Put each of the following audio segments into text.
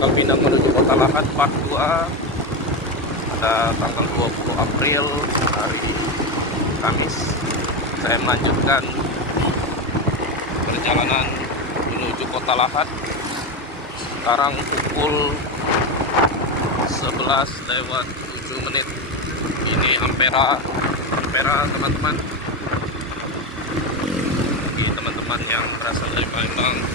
Pangkal Pinang menuju Kota Lahat part 2 pada tanggal 20 April hari Kamis. Saya melanjutkan perjalanan menuju Kota Lahat. Sekarang pukul 11:07. Ini Ampera teman-teman. Bagi teman-teman yang berasal dari Palembang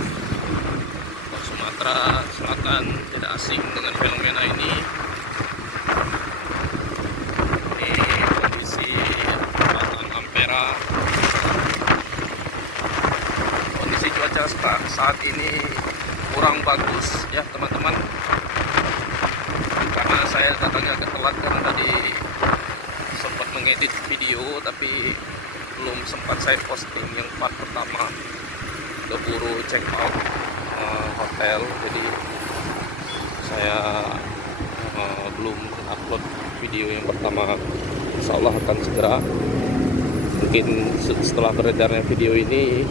atau Sumatera Selatan tidak asing dengan fenomena ini. Ini kondisi jembatan Ampera. Kondisi cuaca saat ini kurang bagus ya teman-teman, karena saya datangnya agak telat karena tadi sempat mengedit video tapi belum sempat saya posting yang part pertama. Keburu check out hotel, jadi saya belum upload video yang pertama. Insya Allah akan segera, mungkin setelah beredarnya video ini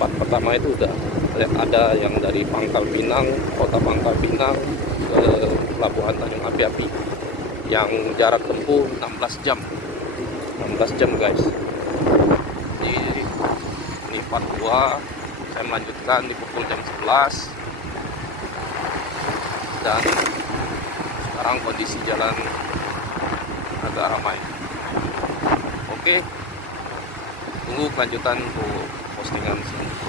part pertama itu udah ada yang dari Pangkal Pinang, kota Pangkal Pinang ke Pelabuhan Tanjung Api-Api yang jarak tempuh 16 jam guys. Jadi ini part 2, saya melanjutkan di pukul jam 11 dan sekarang kondisi jalan agak ramai. Oke, tunggu kelanjutan untuk postingan selanjutnya.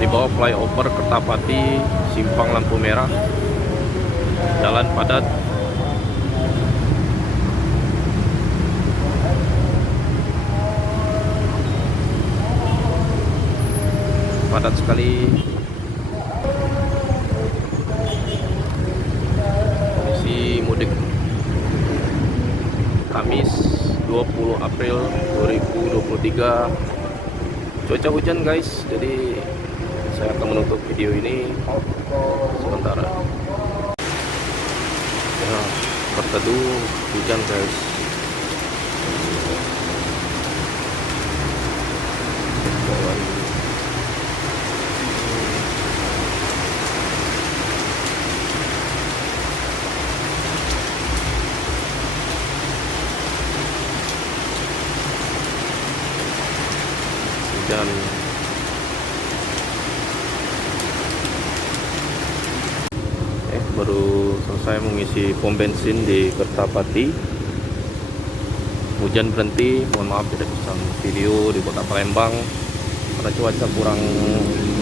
Di bawah flyover Kertapati, simpang lampu merah, jalan padat. Padat sekali. Kondisi mudik Kamis 20 April 2023. Cuaca hujan guys, jadi saya akan menutup video ini sementara. Ya, berteduh hujan guys. Hujan. Baru selesai mengisi pom bensin di Kertapati. Hujan berhenti, mohon maaf tidak bisa video di kota Palembang karena cuaca kurang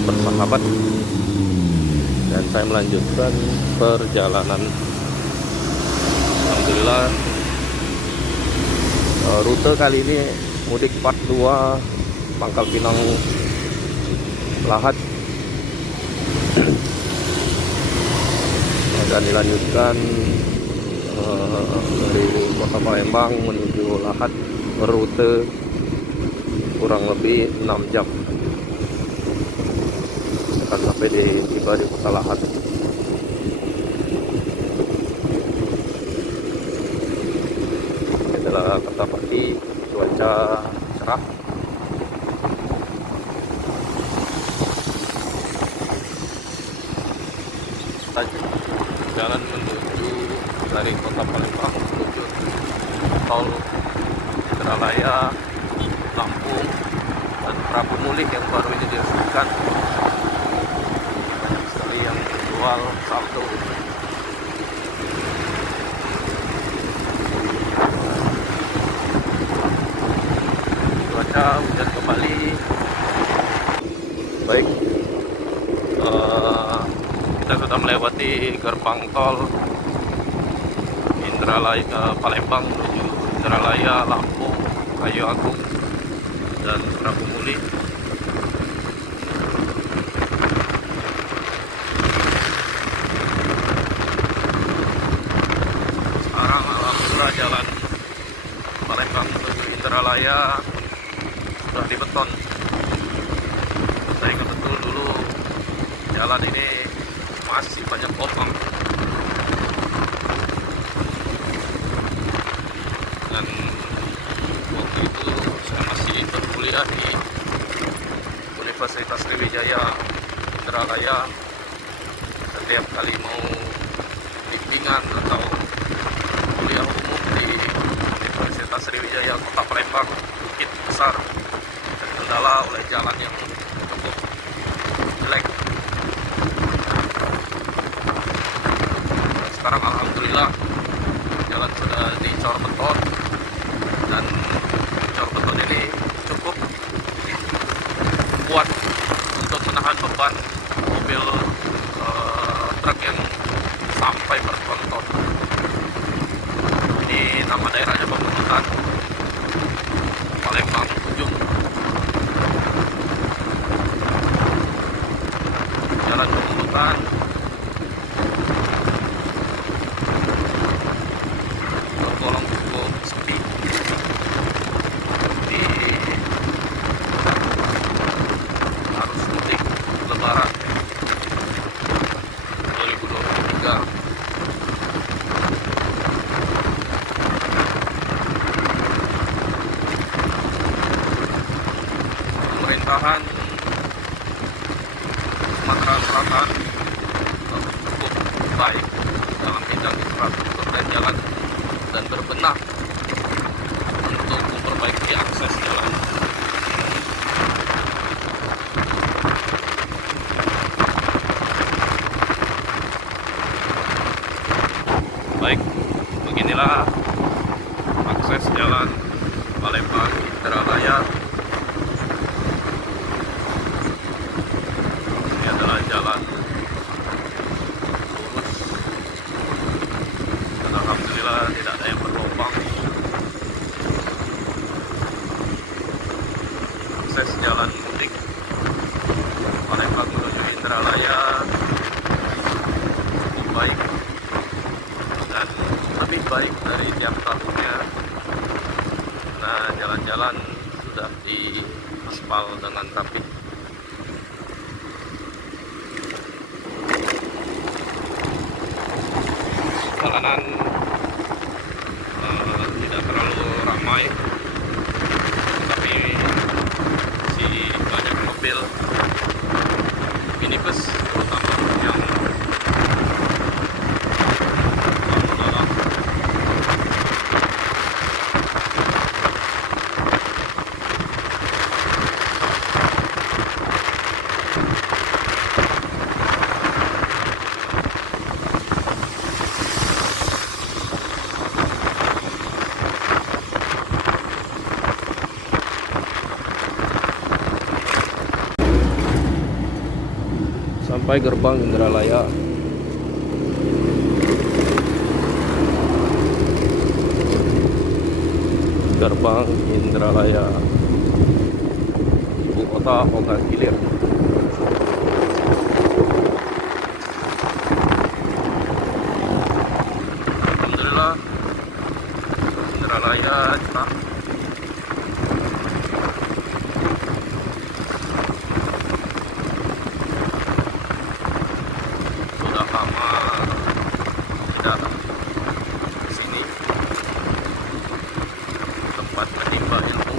bersahabat, dan saya melanjutkan perjalanan. Alhamdulillah, rute kali ini mudik part 2 Pangkal Pinang Lahat dan dilanjutkan dari kota Palembang menuju Lahat berrute kurang lebih 6 jam akan sampai tiba di kota Lahat. Ini adalah Kertapati, cuaca cerah. Jalan menuju dari kota Palembang menuju tol Indralaya, Lampung, dan Prabu Mulih yang baru ini diresmikan. Banyak sekali yang menjual saldo. Cuaca hujan kembali. Baik, kita sudah melewati gerbang tol Indralaya Palembang menuju Indralaya, Lampung, Kayu Agung, dan Prabu Mulih. Sekarang alhamdulillah jalan Palembang menuju Indralaya sudah dibeton. Saya ingat betul dulu jalan ini masih banyak lubang, dan waktu itu saya masih berkuliah di Universitas Sriwijaya Indralaya setiap kali mau bimbingan atau kuliah umum di Universitas Sriwijaya Kota Palembang, Bukit Besar, terkendala oleh jalan yang cukup jelek. Sekarang alhamdulillah jalan sudah dicor beton, dan cor beton ini cukup kuat untuk menahan beban mobil truk yang sampai bertonton. Ini nama daerahnya Pegunungan, Palembang Ujung. Jalan Pegunungan tergolong cukup sepi di arus mudik Lebaran 2023. Pemerintahan Sumatera Selatan cukup baik dalam bidang infrastruktur dan jalan, dan berbenah untuk memperbaiki akses jalan. Baik, beginilah akses jalan Palembang Indralaya. Ini adalah jalan lurus, dan alhamdulillah tidak ada yang berlubang. Akses jalan mudik Palembang menuju Indralaya cukup baik, dan lebih baik dari tiap tahunnya. Nah, jalan-jalan sudah diaspal dengan rapi. Jalanan tidak terlalu ramai, tapi masih banyak mobil minibus, terutama yang lalu-lalang. Sampai gerbang Indralaya. Gerbang Indralaya, ibu kota Ogan Ilir. Alhamdulillah Indralaya cerah. Sudah lama tidak ke sini, tempat menimba ilmu.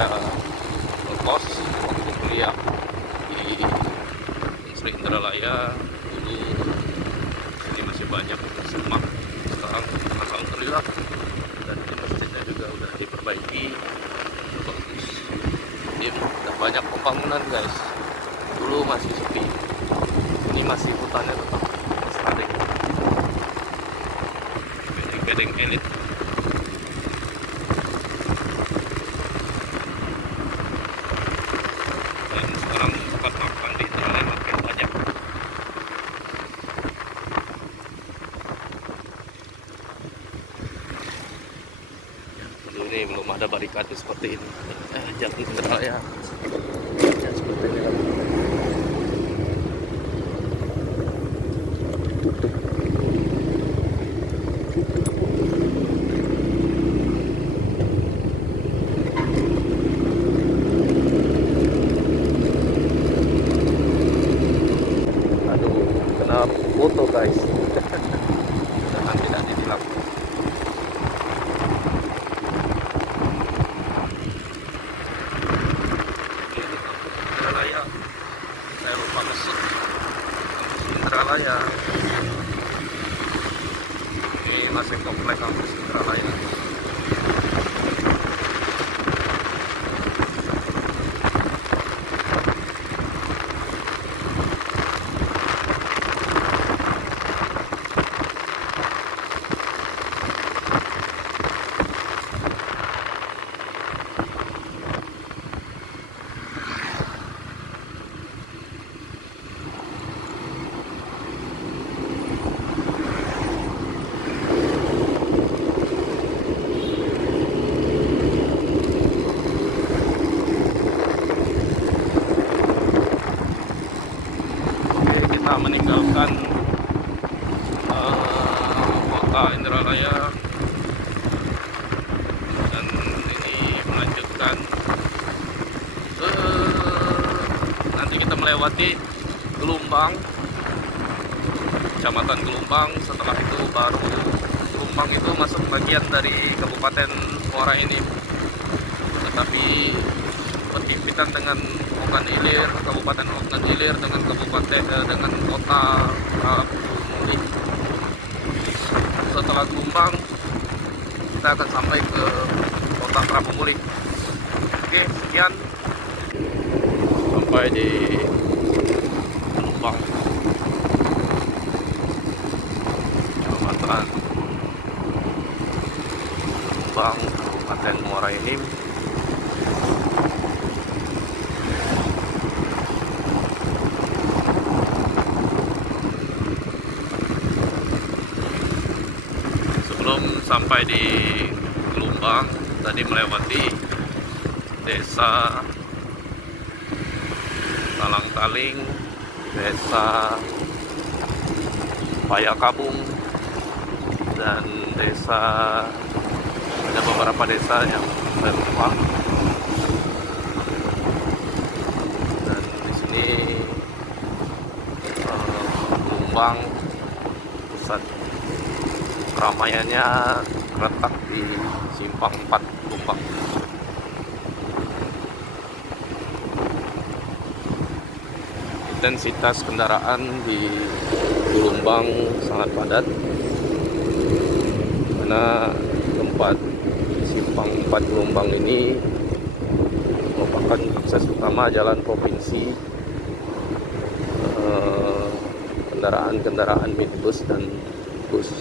saya ngekos waktu kuliah di Unsri Indralaya dulu, sini masih banyak semak. Sekarang alhamdulillah, dan di masjidnya juga udah diperbaiki, bagus. Ini udah banyak pembangunan guys. Dulu masih sepi, ini masih hutannya tetap lestari. Bedeng-bedeng elit. Dan sekarang tempat makan di Indralaya makin banyak. Dulu ini belum ada barikade seperti ini. Jalan Indralaya ya seperti ini kan. Aduh, kena foto guys. Jangan tidak ditilang. Indralaya, saya lupa masuk kampus Indralaya. Ini masih komplek kampus Indralaya. Kita meninggalkan kota Indralaya dan ini melanjutkan nanti kita melewati Gelumbang, Kecamatan Gelumbang. Setelah itu baru Gelumbang itu masuk bagian dari Kabupaten Muara Enim, tetapi berhimpitan dengan Ogan Ilir, Kabupaten Ogan Ilir dengan dengan kota Muli. Setelah Gelumbang kita akan sampai ke kota Prabumuli. Oke, sekian, sampai di Gelumbang, Kecamatan Gelumbang, Kabupaten Muara Enim. Sampai di Gelumbang tadi melewati desa Talang-Taling, desa Payakabung, dan desa, ada beberapa desa yang saya lupa. Dan di sini Gelumbang, pusat keramaiannya terletak di Simpang 4 Gelumbang. Intensitas kendaraan di Gelumbang sangat padat karena tempat Simpang 4 Gelumbang ini merupakan akses utama jalan provinsi. Kendaraan-kendaraan minibus dan bus.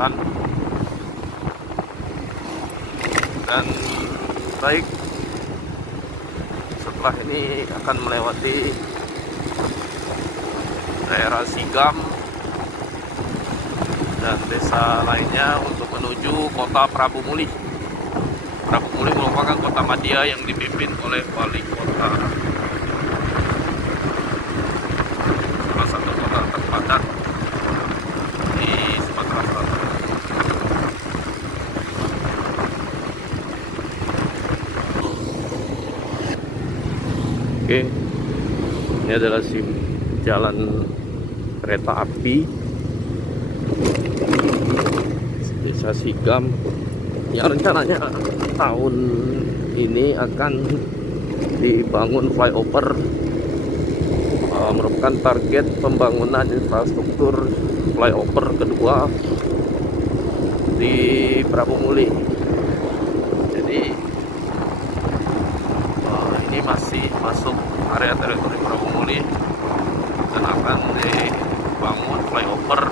perbatasan. Dan baik, setelah ini akan melewati daerah Sigam dan desa lainnya untuk menuju kota Prabu Muli. Prabu Muli merupakan kota madya yang dipimpin oleh wali kota, salah satu kota terpadat di Sumatera Selatan. Oke, ini adalah jalan kereta api Desa Sigam yang rencananya tahun ini akan dibangun flyover, merupakan target pembangunan infrastruktur flyover kedua di Prabu Muli. Jadi ini masih masuk area teritori Prabu Muli dan akan dibangun flyover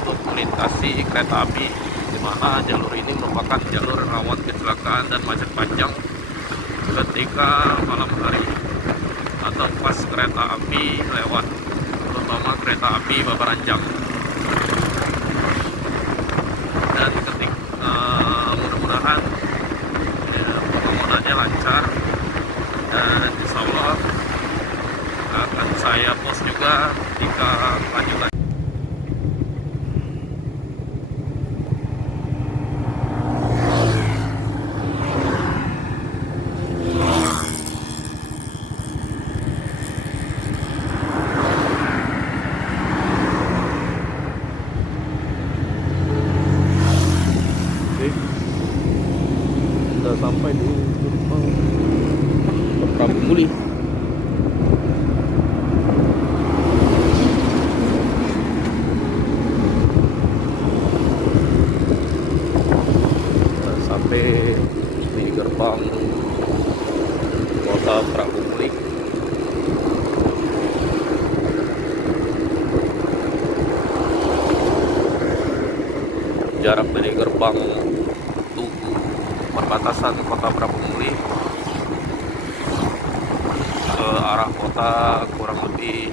untuk melintasi kereta api, di mana jalur ini merupakan jalur rawan kecelakaan dan macet panjang ketika malam hari atau pas kereta api lewat, terutama kereta api Babaranjang. Dan ketika mudah-mudahan pembangunannya lancar, dan insya Allah akan saya post juga jika lanjutan. Sudah sampai di Prabu Muli. Sampai di gerbang kota Prabu Muli. Jarak dari gerbang Tugu perbatasan kota Prabu Muli ke arah kota kurang lebih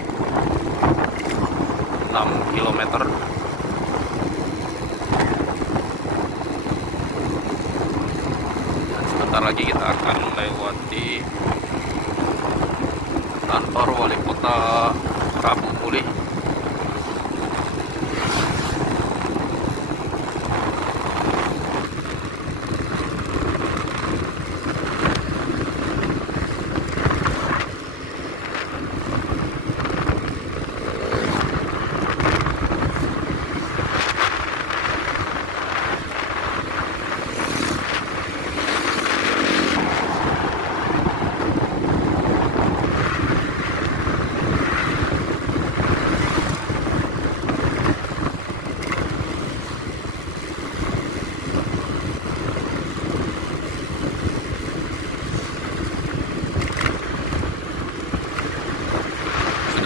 6 km. Dan sebentar lagi kita akan melewati kantor wali kota Prabu Muli.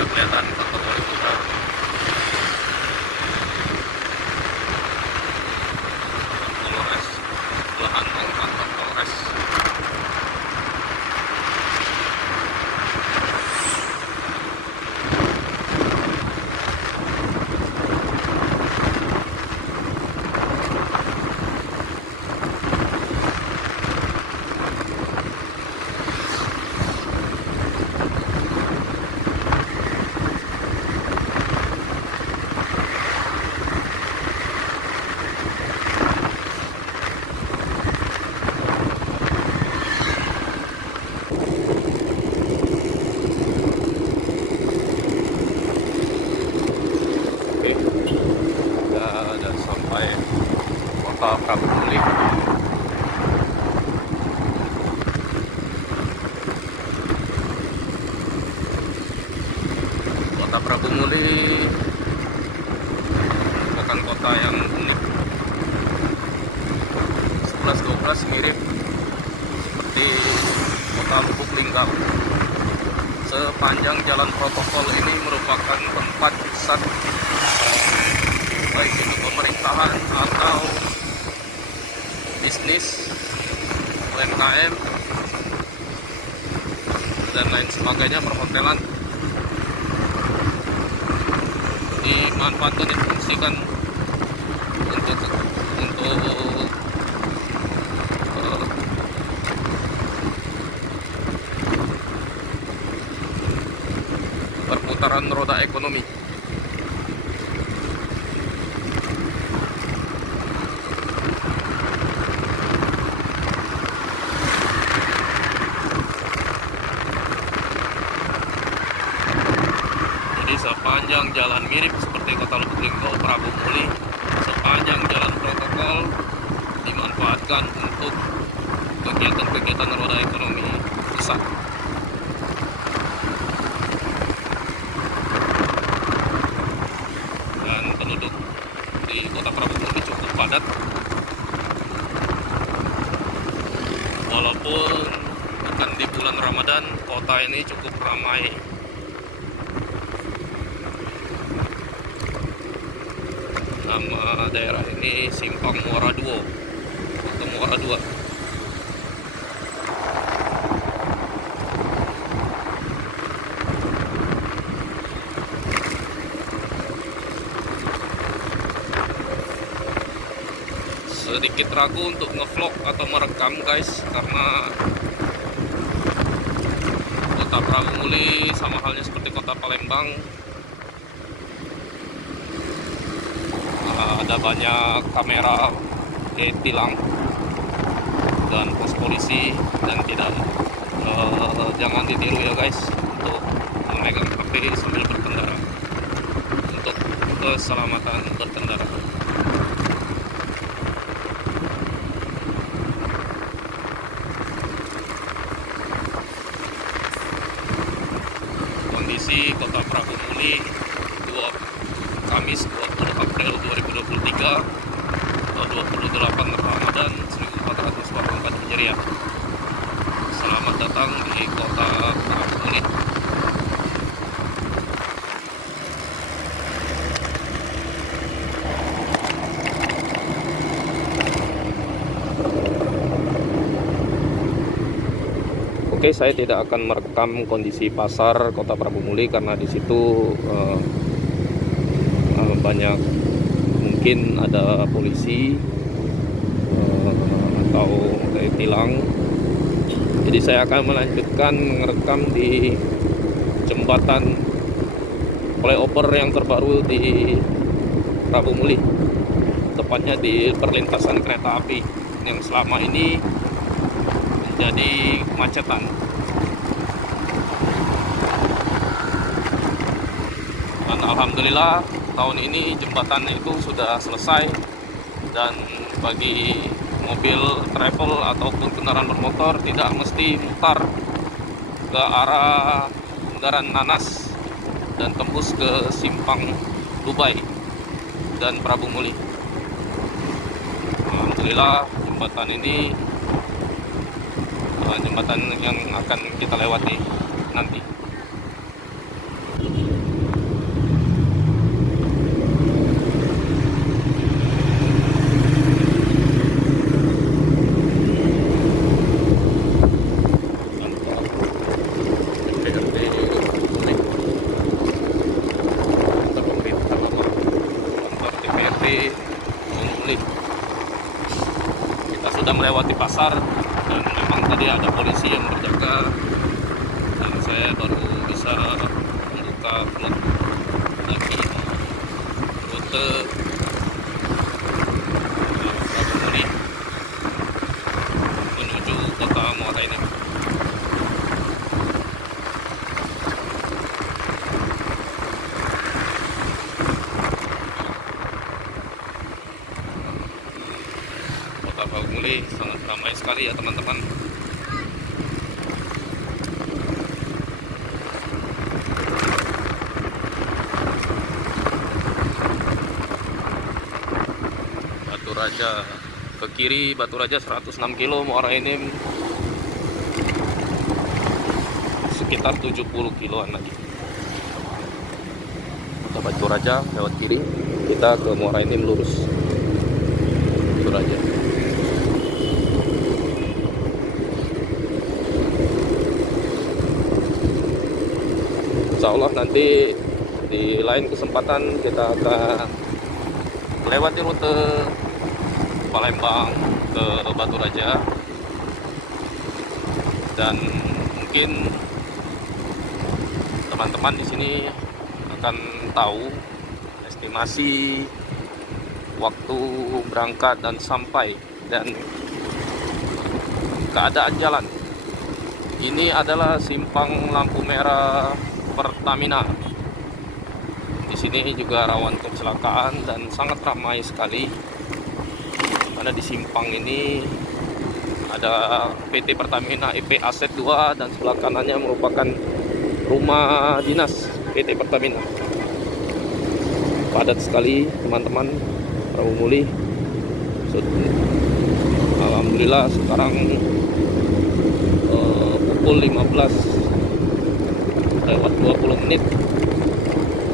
Kelihatan kantor wali kota. Polres, lahan kantor Polres. Kota Prabu Muli. Kota Prabu Muli merupakan kota yang unik. 11-12 mirip seperti kota Lubuk Linggau. Sepanjang jalan protokol ini merupakan tempat pusat baik itu pemerintahan atau bisnis, UMKM dan lain sebagainya, perhotelan dimanfaatkan, difungsikan untuk perputaran roda ekonomi. Jadi sepanjang jalan mirip seperti Kota Lubuk Linggau, Prabu Muli, sepanjang jalan protokol dimanfaatkan untuk kegiatan-kegiatan roda ekonomi pusat. Dan penduduk di Kota Prabu Muli cukup padat, walaupun bukan di bulan Ramadan, kota ini cukup ramai. Nama daerah ini Simpang Muara Duo atau Muara Dua. Sedikit ragu untuk ngevlog atau merekam guys, karena Kota Prabu Muli sama halnya seperti Kota Palembang, ada banyak kamera tilang dan pos polisi, dan tidak jangan ditiru ya guys untuk memegang HP sambil berkendara, untuk keselamatan berkendara. Kondisi Kota Prabu Muli Kamis 20 April 2023 atau 28 Ramadan 1444 Hijriah. Selamat datang di Kota Prabu Muli. Oke, saya tidak akan merekam kondisi pasar Kota Prabu Muli karena di situ banyak, mungkin ada polisi atau tilang. Jadi saya akan melanjutkan merekam di jembatan flyover yang terbaru di Prabu Muli, tepatnya di perlintasan kereta api yang selama ini menjadi kemacetan. Dan alhamdulillah tahun ini jembatan itu sudah selesai, dan bagi mobil travel ataupun kendaraan bermotor tidak mesti mutar ke arah Bundaran Nanas dan tembus ke Simpang Dubai dan Prabu Muli. Alhamdulillah jembatan ini jembatan yang akan kita lewati nanti. Kita sudah melewati pasar dan memang tadi ada polisi yang berjaga, dan saya baru bisa membuka vlog lagi rute Prabu Muli menuju Kota Muara Enim. Kota Prabu Muli sangat ramai sekali ya teman-teman. Batu Raja ke kiri, Batu Raja 106 km, Muara Enim sekitar 70 kiloan lagi. Kota Batu Raja lewat kiri, kita ke Muara Enim lurus Batu Raja. Insya Allah nanti di lain kesempatan kita akan melewati rute Palembang ke Batu Raja, dan mungkin teman-teman di sini akan tahu estimasi waktu berangkat dan sampai dan keadaan jalan. Ini adalah simpang lampu merah Pertamina. Di sini juga rawan kecelakaan dan sangat ramai sekali. Karena di simpang ini ada PT Pertamina EP Aset 2 dan sebelah kanannya merupakan rumah dinas PT Pertamina. Padat sekali teman-teman, Prabu Muli. Alhamdulillah sekarang pukul 15:20,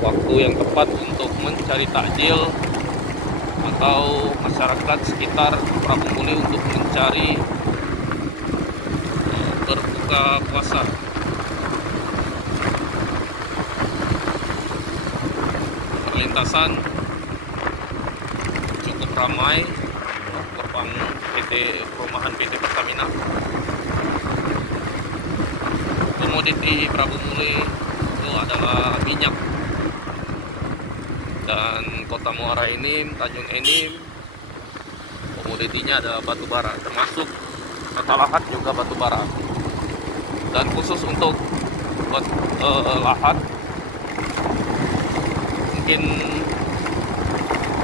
waktu yang tepat untuk mencari takjil atau masyarakat sekitar Prabu Muli untuk mencari berbuka puasa. Perlintasan cukup ramai gerbang perumahan PT Pertamina. Komoditi Prabu Muli itu adalah minyak, dan Kota Muara Enim, Tanjung Enim, komoditinya ada batu bara, termasuk lahat juga batu bara. Dan khusus untuk lahat, mungkin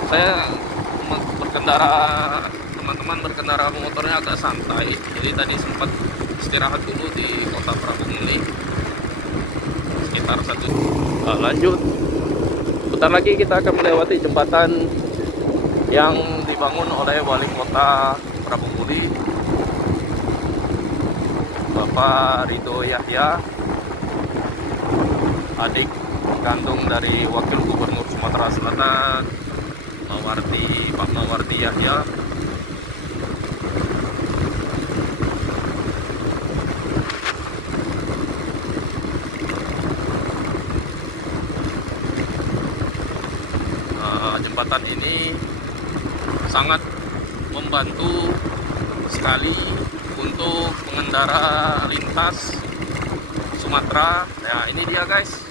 saya berkendara, teman-teman berkendara motornya agak santai, jadi tadi sempat istirahat dulu di Kota Prabu Muli sekitar lanjut. Bentar lagi kita akan melewati jembatan yang dibangun oleh Wali Kota Prabu Muli, Bapak Ridho Yahya, adik kandung dari Wakil Gubernur Sumatera Selatan, Pak Mawardi Yahya. Jembatan ini sangat membantu sekali untuk pengendara lintas Sumatera. Ya, ini dia guys,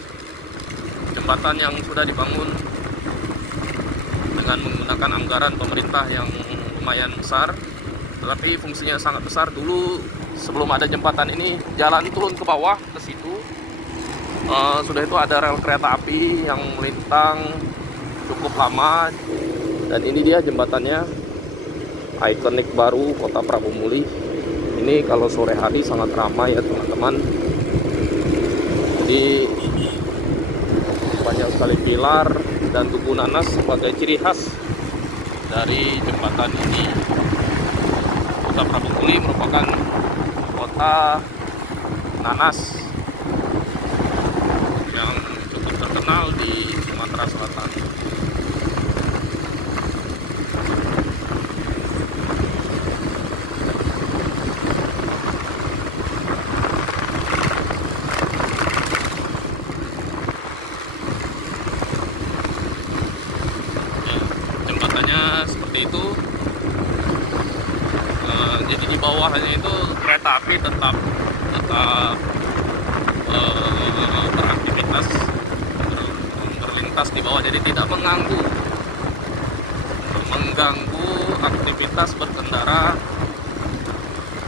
jembatan yang sudah dibangun dengan menggunakan anggaran pemerintah yang lumayan besar, tetapi fungsinya sangat besar. Dulu sebelum ada jembatan ini, jalan turun ke bawah ke situ, sudah itu ada rel kereta api yang melintang cukup lama, dan ini dia jembatannya, ikonik baru Kota Prabu Muli. Ini kalau sore hari sangat ramai ya teman-teman. Jadi banyak sekali pilar dan tugu nanas sebagai ciri khas dari jembatan ini. Kota Prabu Muli merupakan kota nanas yang cukup terkenal di Sumatera Selatan. Seperti itu. Jadi di bawahnya itu kereta api tetap beraktivitas, berlintas di bawah, jadi tidak mengganggu aktivitas berkendara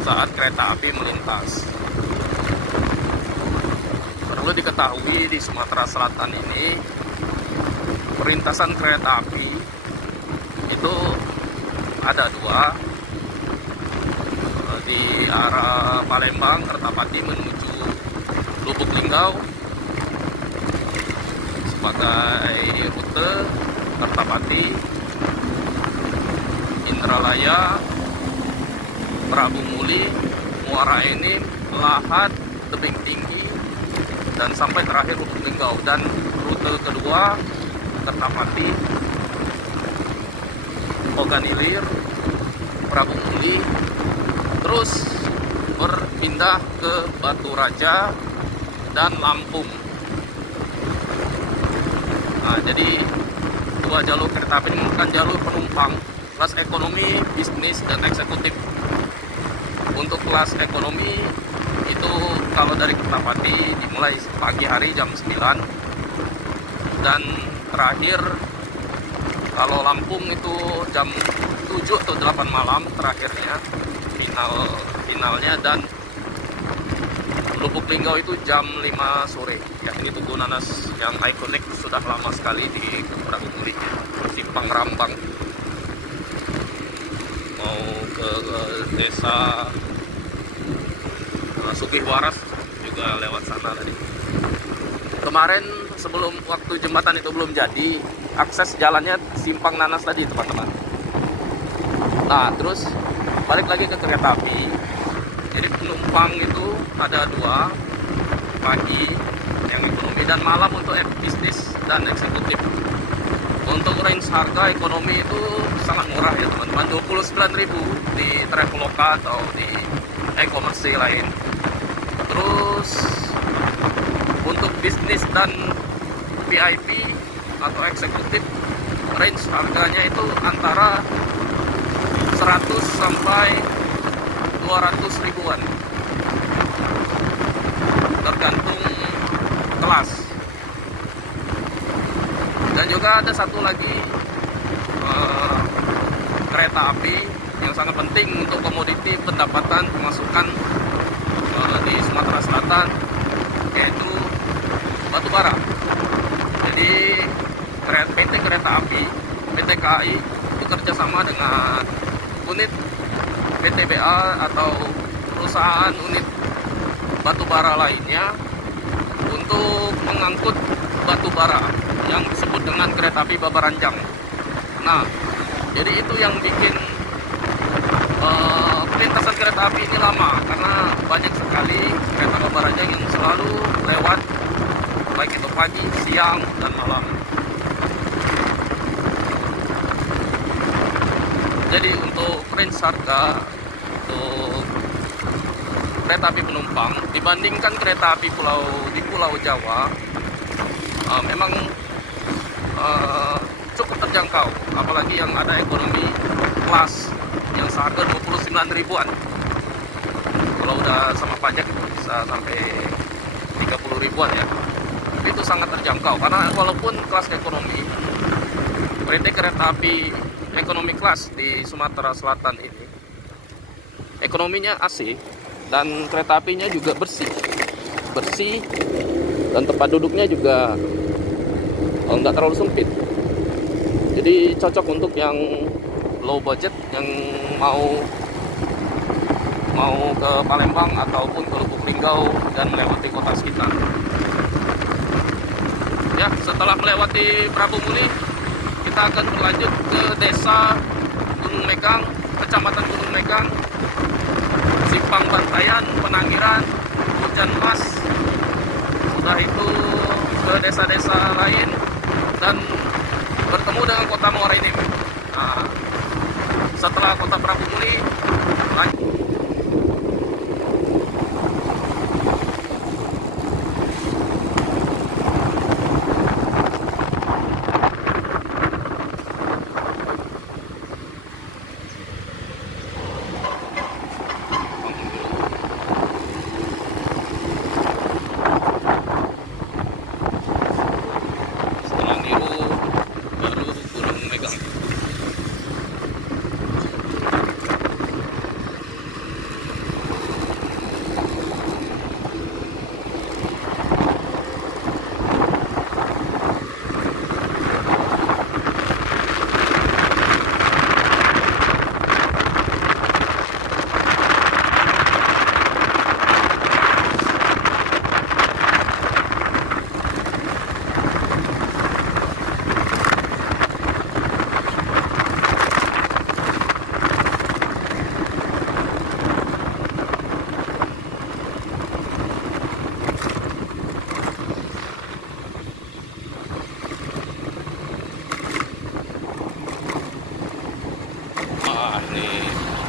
saat kereta api melintas. Perlu diketahui di Sumatera Selatan ini perlintasan kereta api itu ada dua, di arah Palembang Kertapati menuju Lubuk Linggau sebagai rute Kertapati, Indralaya, Prabu Muli, Muara Enim, Lahat, Tebing Tinggi, dan sampai terakhir Lubuk Linggau. Dan rute kedua Kertapati, Oganilir, Prabu Muli, terus berpindah ke Batu Raja dan Lampung. Nah, jadi dua jalur kereta api ini merupakan jalur penumpang kelas ekonomi, bisnis, dan eksekutif. Untuk kelas ekonomi itu kalau dari Kertapati dimulai pagi hari jam 9 dan terakhir kalau Lampung itu jam 7 atau 8 malam terakhirnya finalnya, dan Lubuk Linggau itu jam 5 sore. Ya, ini Tugu Nanas yang ikonik, sudah lama sekali di Prabu Muli, Simpang Rambang. Mau ke desa Sugih Waras juga lewat sana tadi. Kemarin sebelum waktu jembatan itu belum jadi, akses jalannya Simpang Nanas tadi, teman-teman. Nah, terus balik lagi ke kereta api. Jadi penumpang itu ada dua, pagi yang ekonomi dan malam untuk bisnis dan eksekutif. Untuk range harga ekonomi itu sangat murah ya teman-teman, 29.000 di Traveloka atau di e-commerce lain. Terus untuk bisnis dan VIP atau eksekutif, range harganya itu antara 100 sampai 200 ribuan, tergantung kelas. Dan juga ada satu lagi kereta api yang sangat penting untuk komoditi pendapatan pemasukan di Sumatera Selatan, yaitu batu bara. Jadi PT Kereta Api, PT KAI bekerja sama dengan unit PTBA atau perusahaan unit batu bara lainnya untuk mengangkut batu bara yang disebut dengan kereta api Babaranjang. Nah, jadi itu yang bikin perlintasan kereta api ini lama, karena banyak sekali kereta Babaranjang yang selalu lewat, baik itu pagi, siang, dan malam. Jadi untuk range harga untuk kereta api penumpang dibandingkan kereta api di Pulau Jawa memang cukup terjangkau, apalagi yang ada ekonomi kelas yang seharga 29 ribuan. Kalau udah sama pajak itu bisa sampai 30 ribuan ya. Itu sangat terjangkau, karena walaupun kelas ekonomi, PT Kereta Api ekonomi kelas di Sumatera Selatan ini ekonominya AC dan kereta apinya juga bersih dan tempat duduknya juga nggak terlalu sempit. Jadi cocok untuk yang low budget, yang mau ke Palembang ataupun ke Lubuk Linggau dan melewati kota sekitar. Ya, setelah melewati Prabu Muli, kita akan berlanjut ke desa Gunung Megang, kecamatan Gunung Megang, Simpang Bantayan, Penanggiran, Hujan Mas. Sudah itu ke desa-desa lain dan bertemu dengan kota Muara Enim. Nah, setelah kota Prabu Muli, lanjut.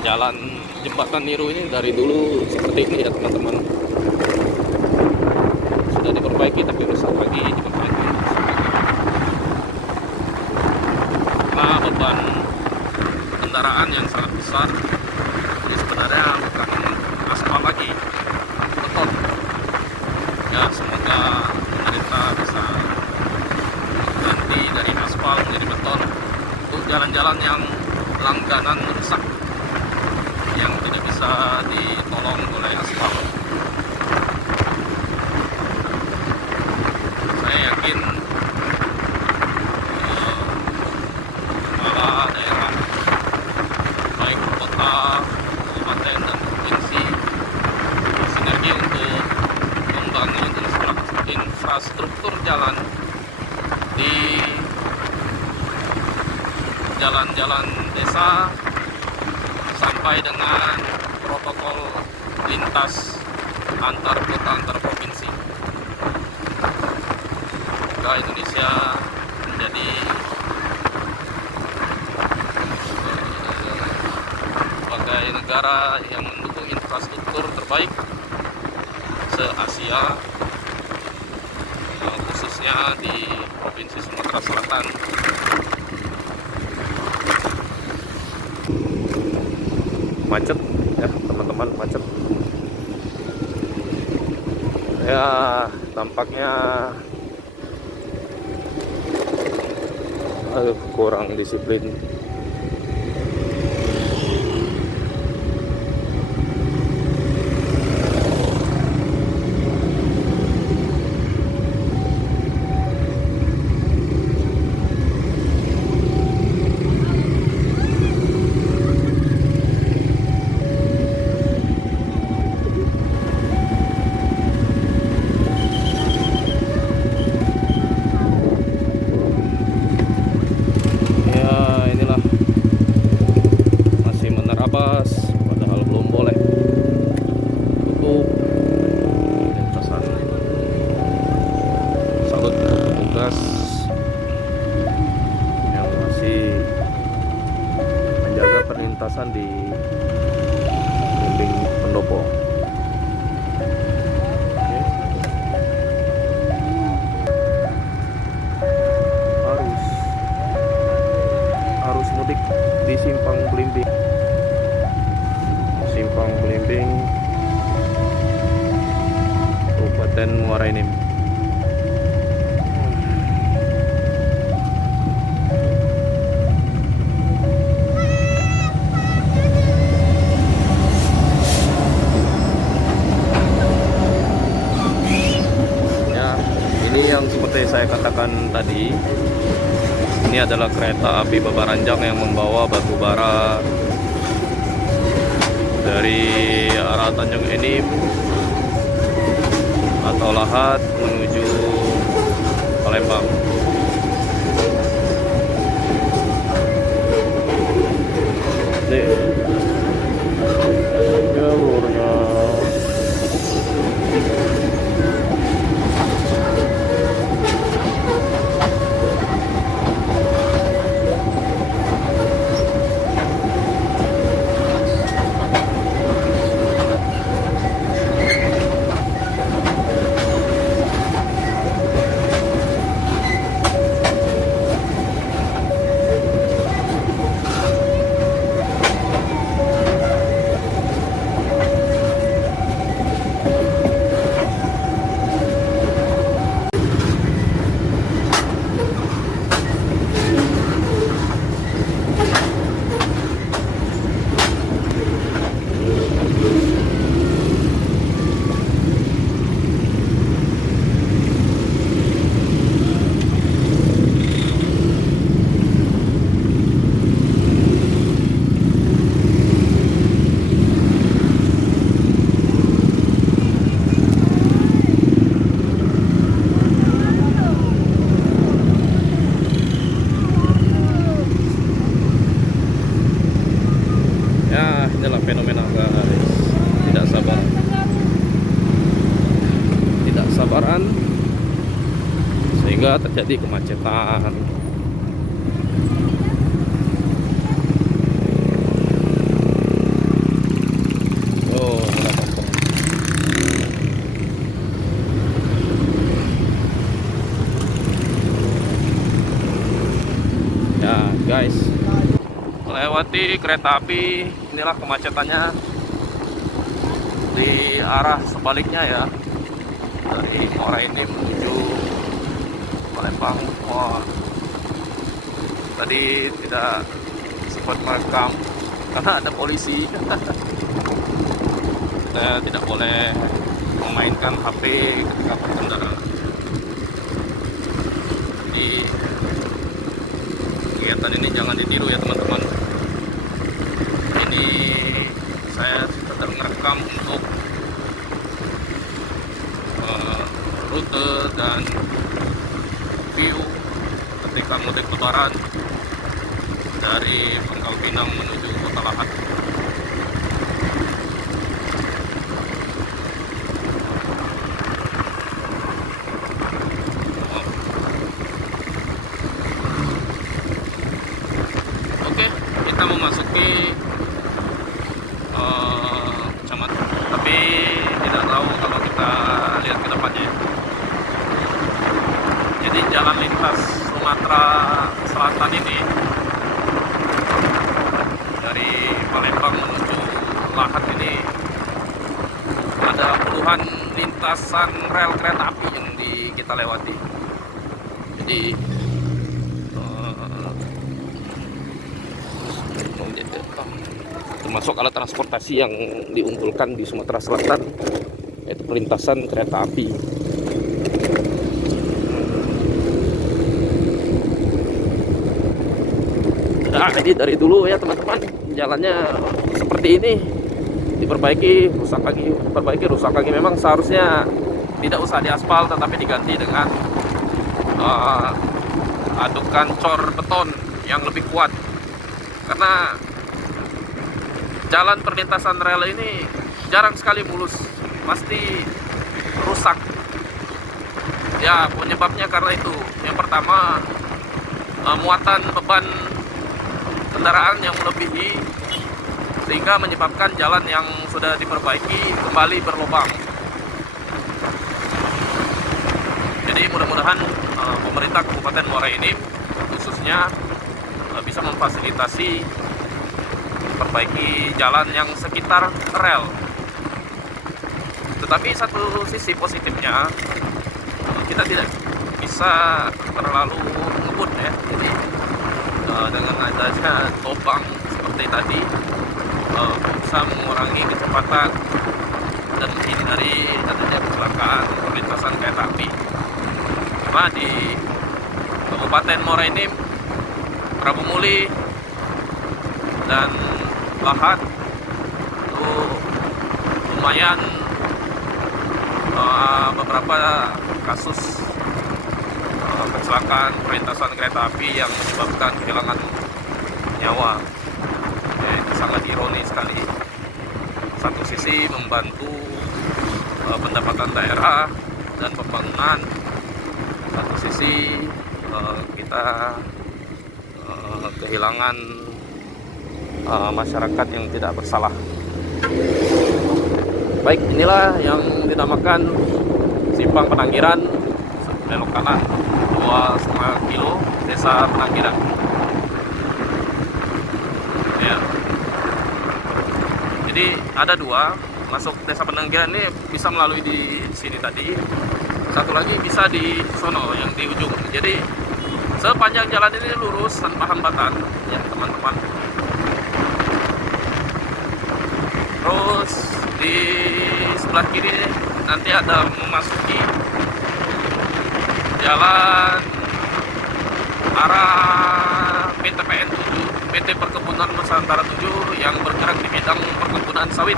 Jalan Jembatan Niru ini dari dulu seperti ini ya teman-teman. Sudah diperbaiki tapi rusak lagi, diperbaiki. Karena beban kendaraan yang sangat besar. Jadi sebenarnya bukan aspal lagi, beton. Ya semoga pemerintah bisa ganti dari aspal menjadi beton untuk jalan-jalan yang langganan rusak, yang tidak bisa ditolong oleh aspal. Saya yakin kepala daerah baik kota, kabupaten dan provinsi sinergi untuk membangun infrastruktur jalan di jalan-jalan desa sampai dengan protokol lintas antar kota, antar provinsi. Semoga Indonesia menjadi sebagai negara yang mendukung infrastruktur terbaik se-Asia, khususnya di Provinsi Sumatera Selatan. Macet ya teman-teman, macet ya, tampaknya kurang disiplin. Padahal belum boleh tutup lintasan. Salut untuk petugas yang masih menjaga perlintasan di Blimbing Pendopo. Arus mudik di Simpang Blimbing. Simpang Blimbing, Kabupaten Muara Enim. Ya, ini yang seperti saya katakan tadi. Ini adalah kereta api Babaranjang yang membawa batu bara dari arah Tanjung Enim atau Lahat menuju Palembang. Jalurnya inilah fenomena guys, tidak sabaran sehingga terjadi kemacetan. guys, melewati kereta api. Inilah kemacetannya di arah sebaliknya ya, dari Muara ini menuju Palembang. Wah, tadi tidak sempat merekam karena ada polisi. Kita tidak boleh memainkan HP ketika berkendara. Jadi kegiatan ini jangan ditiru ya teman-teman. Ini saya sedang merekam untuk rute dan view ketika mudik lebaran dari Pangkal Pinang menuju Kota Lahat. Oke, kita memasuki kecamatan, tapi tidak tahu kalau kita lihat ke depannya. Jadi jalan lintas Sumatera Selatan ini dari Palembang menuju Lahat ini ada puluhan lintasan rel kereta api yang kita lewati. Jadi termasuk alat transportasi yang diunggulkan di Sumatera Selatan, yaitu perlintasan kereta api. Nah, jadi dari dulu ya teman-teman, jalannya seperti ini, diperbaiki, rusak lagi, perbaiki, rusak lagi. Memang seharusnya tidak usah diaspal, tetapi diganti dengan adukan cor beton yang lebih kuat, karena jalan perlintasan rel ini jarang sekali mulus, pasti rusak. Ya, penyebabnya karena itu. Yang pertama, muatan beban kendaraan yang melebihi, sehingga menyebabkan jalan yang sudah diperbaiki kembali berlubang. Jadi mudah-mudahan pemerintah Kabupaten Muara Enim khususnya bisa memfasilitasi perbaiki jalan yang sekitar rel. Tetapi satu sisi positifnya, kita tidak bisa terlalu ngebut ya. Jadi dengan adanya topang seperti tadi bisa mengurangi kecepatan dan menghindari adanya kecelakaan perlintasan kereta api. Karena di Kabupaten Muara Enim, Prabu Muli dan Lahat itu lumayan beberapa kasus kecelakaan perlintasan kereta api yang menyebabkan kehilangan nyawa. Ya, itu sangat ironis sekali. Satu sisi membantu pendapatan daerah dan pembangunan, satu sisi kita kehilangan masyarakat yang tidak bersalah. Baik, inilah yang dinamakan Simpang Penanggiran, belok kanan 2,5 kilo, Desa Penanggiran. Ya. Jadi ada dua, masuk Desa Penanggiran ini bisa melalui di sini tadi. Satu lagi bisa di sono yang di ujung. Jadi sepanjang jalan ini lurus tanpa hambatan ya teman-teman. Terus di sebelah kiri nanti ada memasuki jalan arah PTPN 7, PT Perkebunan Nusantara 7 yang bergerak di bidang perkebunan sawit.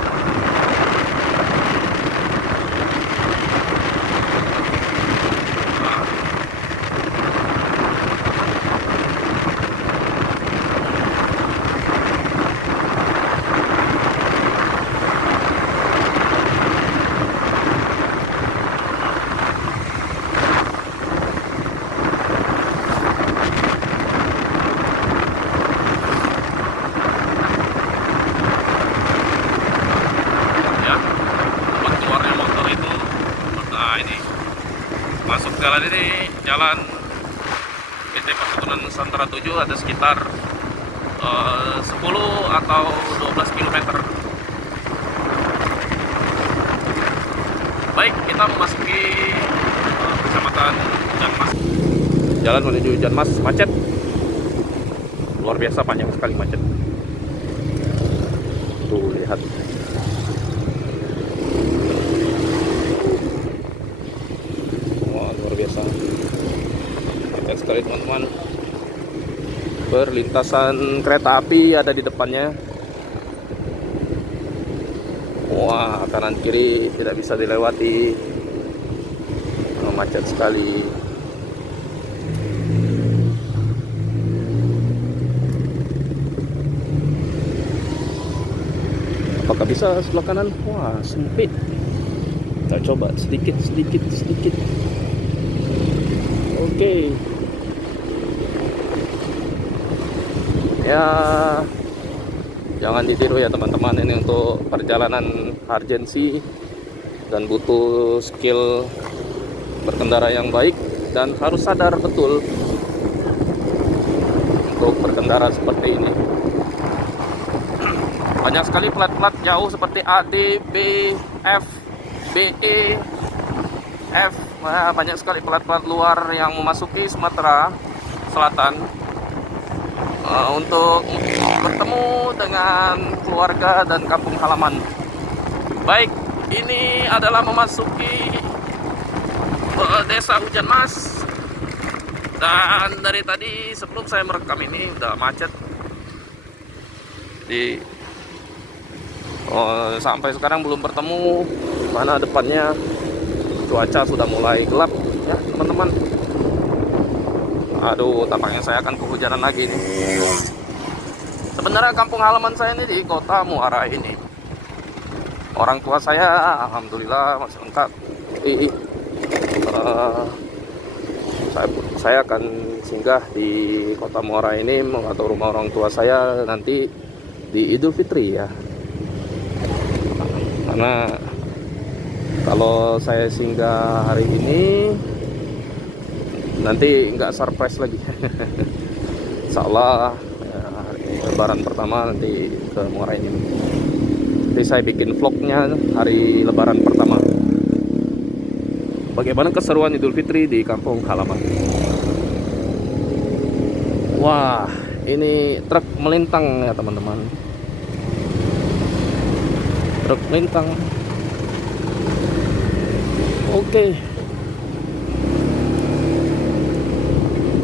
Masuk jalan ini, jalan PT Perkebunan Nusantara 7, ada sekitar 10 atau 12 kilometer. Baik, kita memasuki kecamatan Janmas. Jalan menuju Janmas macet, luar biasa, panjang sekali macet. Tuh, lihat. Wah, luar biasa, macet sekali teman-teman. Perlintasan kereta api ada di depannya. Wah, kanan kiri tidak bisa dilewati, macet sekali. Apakah bisa sebelah kanan? Wah, sempit. Kita coba sedikit. Oke. Ya, jangan ditiru ya teman-teman, ini untuk perjalanan urgensi dan butuh skill berkendara yang baik dan harus sadar betul untuk berkendara seperti ini. Banyak sekali plat-plat jauh seperti AD, B, F, BE, F. Nah, banyak sekali plat-plat luar yang memasuki Sumatera Selatan untuk bertemu dengan keluarga dan kampung halaman. Baik, ini adalah memasuki desa Hujan Mas, dan dari tadi sebelum saya merekam ini udah macet sampai sekarang belum bertemu mana depannya. Cuaca sudah mulai gelap ya teman-teman. Aduh, tampaknya saya akan kehujanan lagi nih. Sebenarnya kampung halaman saya ini di kota Muara ini. Orang tua saya alhamdulillah masih lengkap. Saya akan singgah di kota Muara ini atau rumah orang tua saya nanti di Idul Fitri ya. Karena kalau saya singgah hari ini nanti nggak surprise lagi. Insyaallah lebaran pertama nanti ke Muara ini. Jadi saya bikin vlognya hari lebaran pertama. Bagaimana keseruan Idul Fitri di kampung halaman. Wah, ini truk melintang ya teman-teman. Truk melintang. Oke.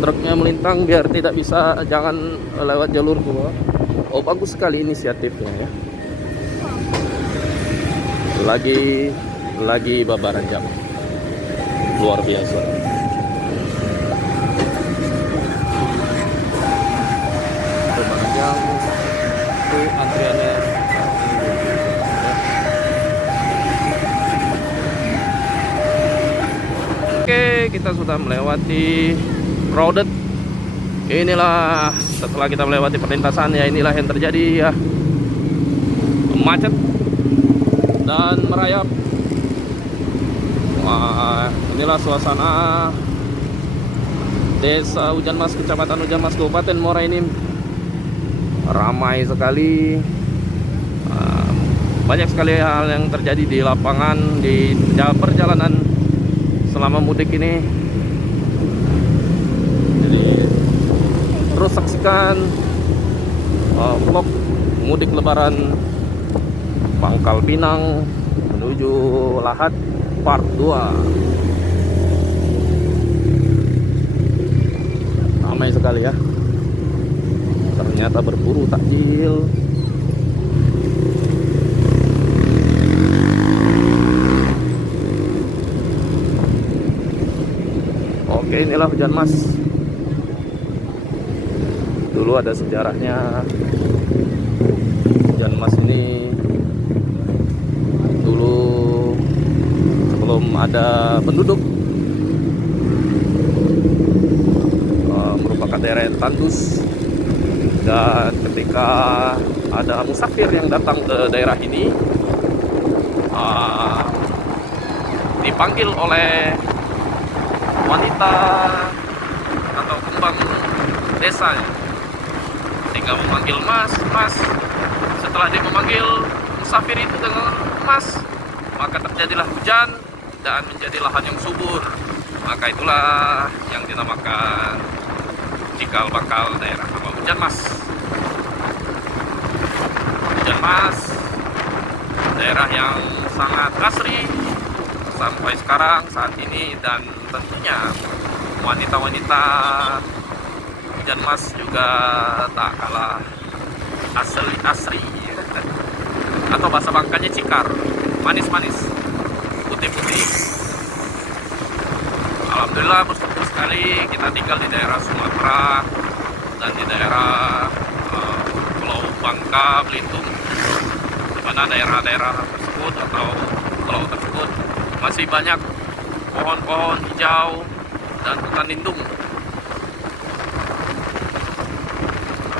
Truknya melintang biar tidak bisa, jangan lewat jalur gua. Oh, bagus sekali inisiatifnya ya. Lagi babaran jam. Luar biasa. Babaran jam. Itu antriannya. Oke, kita sudah melewati crowded. Inilah setelah kita melewati perlintasan ya, inilah yang terjadi ya, macet dan merayap. Wah, inilah suasana desa Hujan Mas, kecamatan Hujan Mas, Kabupaten Muara ini. Ramai sekali. Banyak sekali hal yang terjadi di lapangan, di perjalanan selama mudik ini. Terus saksikan vlog mudik lebaran Pangkal Pinang menuju Lahat part 2. Ramai sekali ya. Ternyata berburu takjil. Oke, inilah Hujan Mas. Dulu ada sejarahnya. Hujan Mas ini dulu sebelum ada penduduk merupakan daerah yang tandus, dan ketika ada musafir yang datang ke daerah ini dipanggil oleh wanita atau kembang desa, sehingga memanggil mas, mas. Setelah dia memanggil musafir itu dengan mas, maka terjadilah hujan dan menjadi lahan yang subur. Maka itulah yang dinamakan cikal bakal daerah nama hujan mas. Hujan mas, daerah yang sangat asri sampai sekarang saat ini, dan tentunya wanita-wanita hujan mas juga tak kalah asri, atau bahasa Bangkanya cikar, manis-manis, putih-putih. Alhamdulillah bersyukur sekali kita tinggal di daerah Sumatera dan di daerah Pulau Bangka, Belitung, di mana daerah-daerah tersebut atau pulau tersebut masih banyak pohon-pohon hijau dan hutan lindung.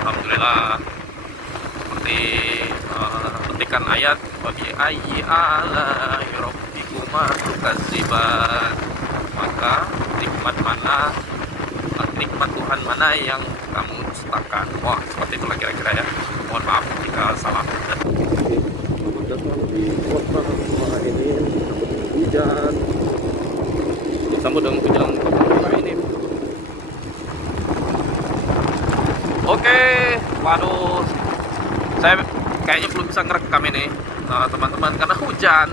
Alhamdulillah, seperti petikan ayat, bagi ayyi ala'i rabbikuma tukadziban, maka nikmat Tuhan mana yang kamu dustakan. Wah, seperti itulah kira-kira ya. Mohon maaf jika salah. Di kota Muara ini hujan, disambut dengan hujan Muara ini. Oke, waduh, saya kayaknya belum bisa ngerekam ini teman-teman karena hujan.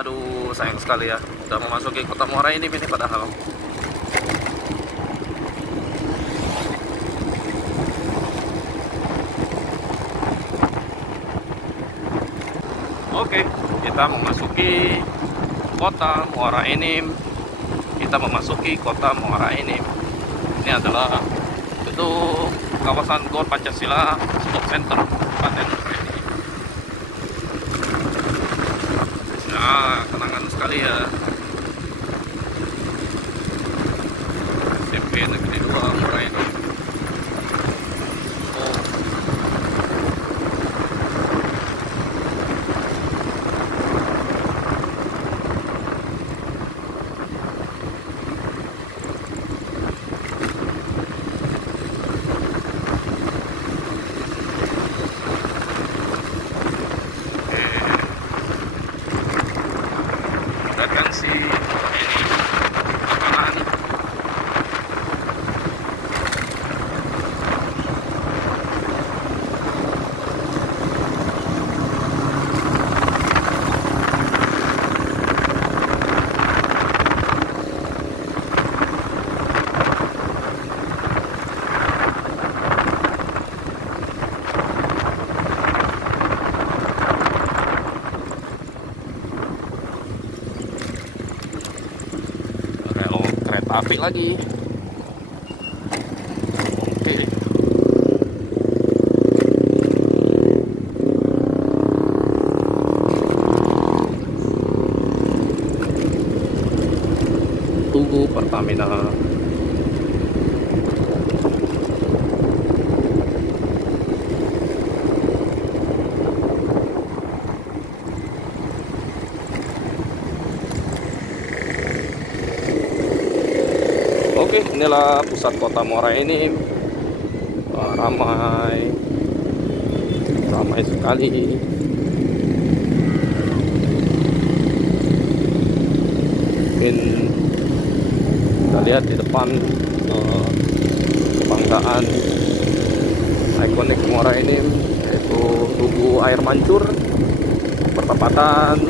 Aduh, sayang sekali ya, udah memasuki kota Muara ini padahal. Oke, kita memasuki kota Muara Enim. Ini adalah gedung kawasan GOR Pancasila Sport Center Kabupaten Muara Enim. Nah, kenangan sekali ya. SMP Negeri 2 Muara Enim. Si makanan kereta api lagi. Oke. Tugu Pertamina. Oke, inilah pusat kota Muara Enim. Ramai sekali. Mungkin kita lihat di depan kebanggaan ikonik Muara Enim, yaitu Tugu Air Mancur. Bertepatan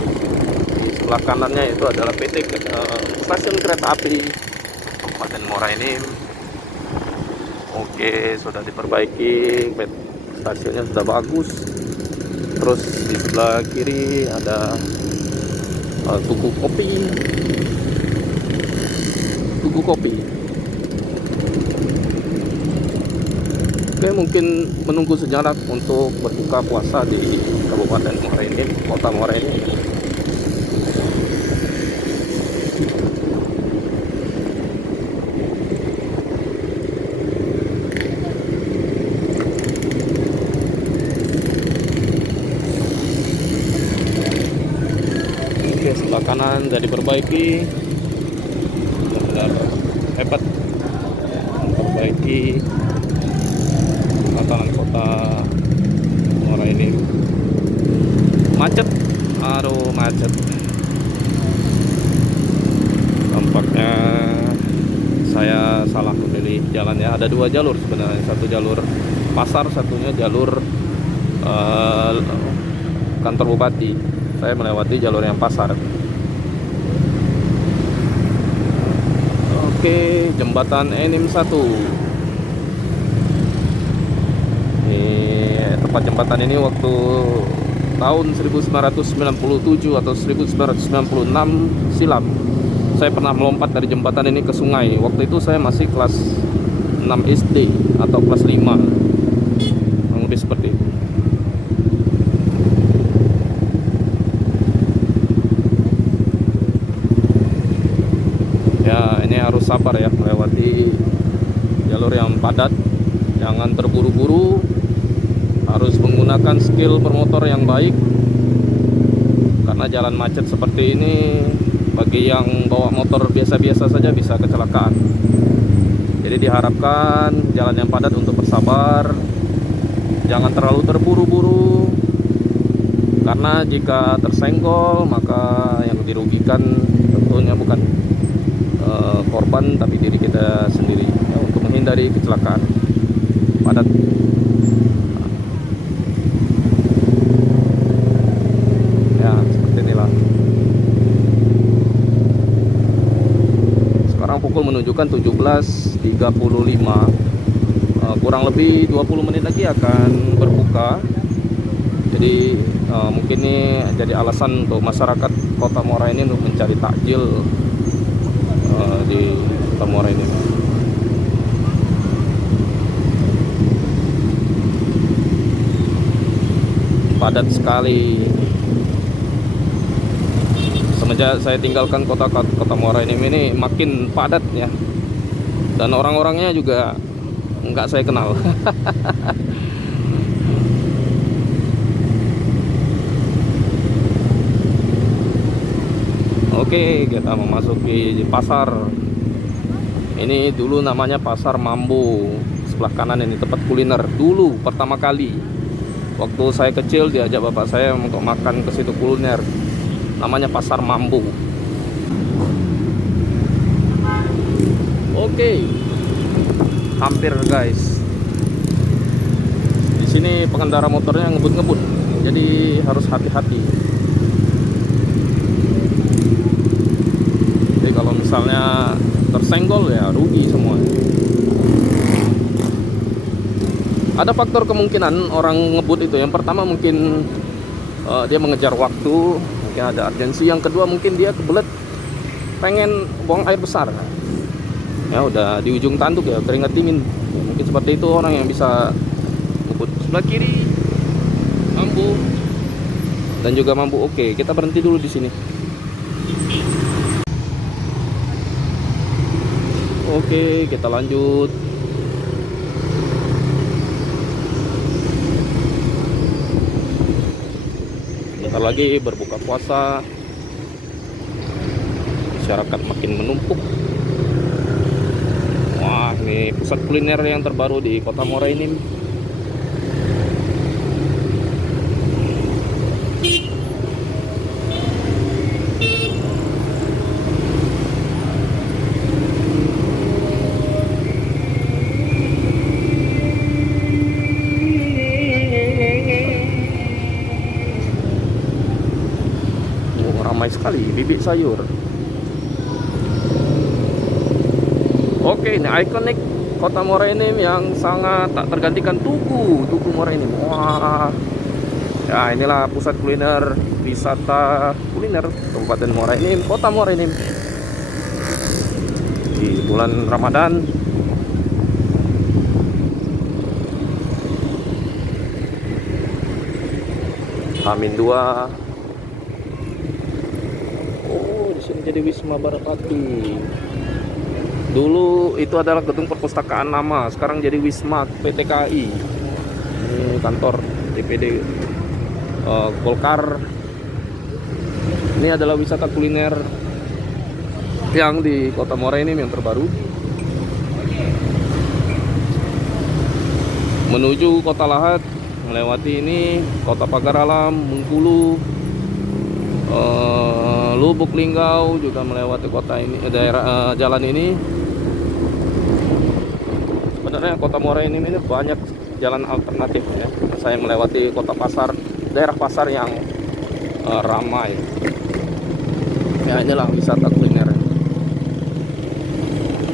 di sebelah kanannya itu adalah PT Stasiun Kereta Api Kabupaten Muara Enim. Oke, sudah diperbaiki, stasiunnya sudah bagus. Terus di sebelah kiri ada tugu kopi. Oke, mungkin menunggu sejenak untuk berbuka puasa di Kabupaten Muara Enim, Kota Muara Enim. Oke, sebelah kanan sudah diperbaiki, benar-benar hebat memperbaiki tata saya salah memilih jalannya. Ada dua jalur sebenarnya, satu jalur pasar, satunya jalur kantor bupati. Saya melewati jalur yang pasar. Oke, jembatan Enim 1. Ini tempat jembatan ini waktu tahun 1997 atau 1996 silam, saya pernah melompat dari jembatan ini ke sungai. Waktu itu saya masih kelas 6 SD atau kelas 5, lebih seperti itu. Ya, ini harus sabar ya melewati jalur yang padat. Jangan terburu-buru, harus menggunakan skill bermotor yang baik, karena jalan macet seperti ini bagi yang bawa motor biasa-biasa saja bisa kecelakaan. Jadi diharapkan jalan yang padat untuk bersabar, jangan terlalu terburu-buru, karena jika tersenggol maka yang dirugikan tentunya bukan korban tapi diri kita sendiri. Ya, untuk menghindari kecelakaan padat. Ya, seperti inilah. Sekarang pukul menunjukkan 17.35. Kurang lebih 20 menit lagi akan berbuka. Jadi mungkin ini jadi alasan untuk masyarakat Kota Muara ini untuk mencari takjil di Kota Muara ini. Padat sekali. Semenjak saya tinggalkan Kota Muara ini makin padat ya. Dan orang-orangnya juga nggak saya kenal. Oke, kita memasuki pasar. Ini dulu namanya Pasar Mambo. Sebelah kanan ini tempat kuliner dulu pertama kali. Waktu saya kecil diajak bapak saya untuk makan ke situ kuliner. Namanya Pasar Mambo. Oke. Hampir guys. Di sini pengendara motornya ngebut-ngebut. Jadi harus hati-hati. Kalau misalnya tersenggol ya rugi semua. Ada faktor kemungkinan orang ngebut itu. Yang pertama mungkin dia mengejar waktu, mungkin ada urgensi. Yang kedua mungkin dia kebelet pengen buang air besar. Ya udah di ujung tanduk ya keringat dingin. Mungkin seperti itu orang yang bisa ngebut. Sebelah kiri Mambo dan juga Mambo. Oke, kita berhenti dulu di sini. Oke, kita lanjut. Bentar lagi berbuka puasa. Masyarakat makin menumpuk. Wah, ini pusat kuliner yang terbaru di Kota Muara ini. Ramai sekali bibit sayur. Oke, ini ikonik Kota Muara Enim yang sangat tak tergantikan, Tugu Muara Enim. Wah, ya inilah pusat kuliner wisata kuliner Kabupaten Muara Enim, Kota Muara Enim. Di bulan Ramadan H-2. Jadi Wisma Barapati. Dulu itu adalah gedung perpustakaan lama, sekarang jadi Wisma PT KAI. Ini kantor DPD Golkar. Ini adalah wisata kuliner yang di Kota Muara ini yang terbaru. Menuju Kota Lahat, melewati ini Kota Pagar Alam, Bengkulu, Lubuk Linggau, juga melewati kota ini, daerah jalan ini. sebenarnya Kota Muara Enim ini banyak jalan alternatif ya. Saya melewati kota pasar, daerah pasar yang ramai. Ya inilah wisata kuliner.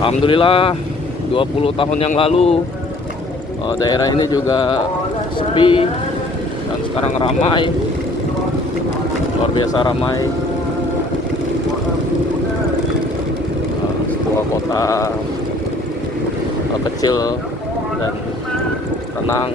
Alhamdulillah 20 tahun yang lalu daerah ini juga sepi dan sekarang ramai, luar biasa ramai. Sebuah kota kecil dan tenang.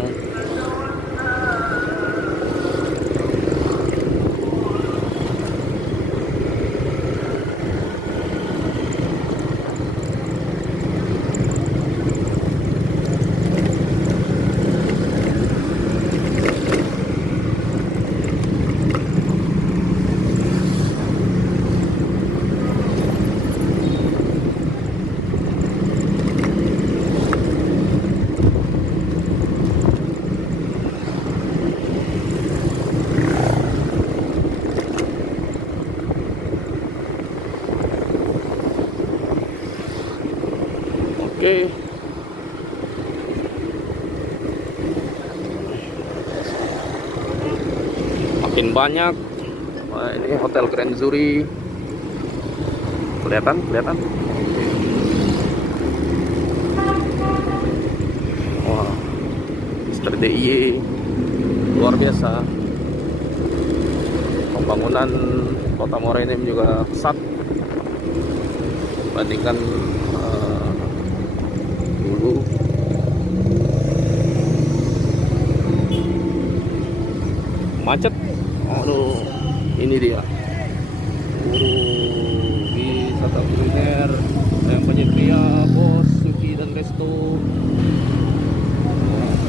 Oke. Makin banyak. Wah, ini Hotel Grand Zuri. Kelihatan? Wah, Mr. DIY. Luar biasa. Pembangunan Kota Muara Enim juga pesat bandingkan dulu. Macet. Aduh, ini dia wisata kuliner yang penyedia Bos, Suki dan Resto.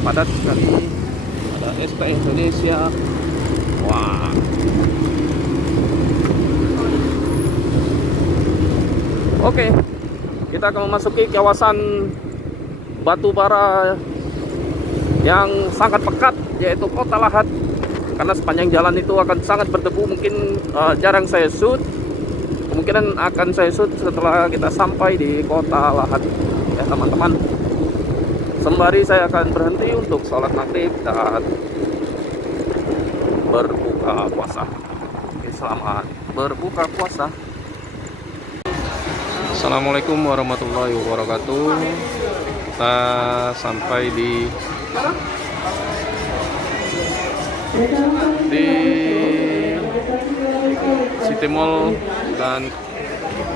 Padat sekali. Ada ST Indonesia. Wah, oke, kita akan memasuki kawasan batubara yang sangat pekat, yaitu Kota Lahat. Karena sepanjang jalan itu akan sangat berdebu, mungkin jarang saya shoot. Kemungkinan akan saya shoot setelah kita sampai di Kota Lahat ya teman-teman. Sembari saya akan berhenti untuk sholat maghrib dan berbuka puasa. Oke, selamat berbuka puasa. Assalamualaikum warahmatullahi wabarakatuh. Kita sampai di City Mall dan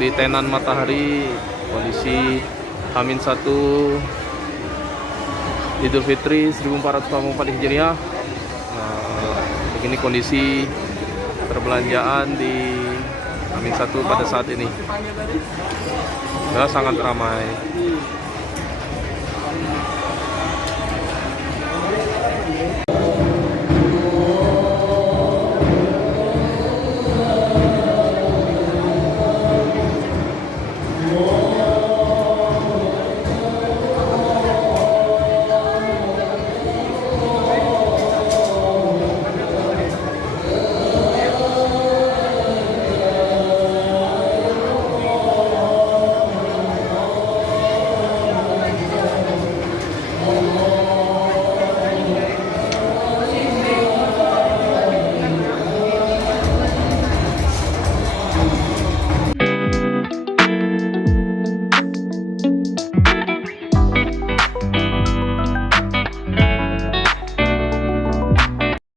di Tenan Matahari. Kondisi H-1 Idul Fitri 1444 Hijriah. Begini kondisi perbelanjaan di H-1 pada saat ini. Sangat ramai.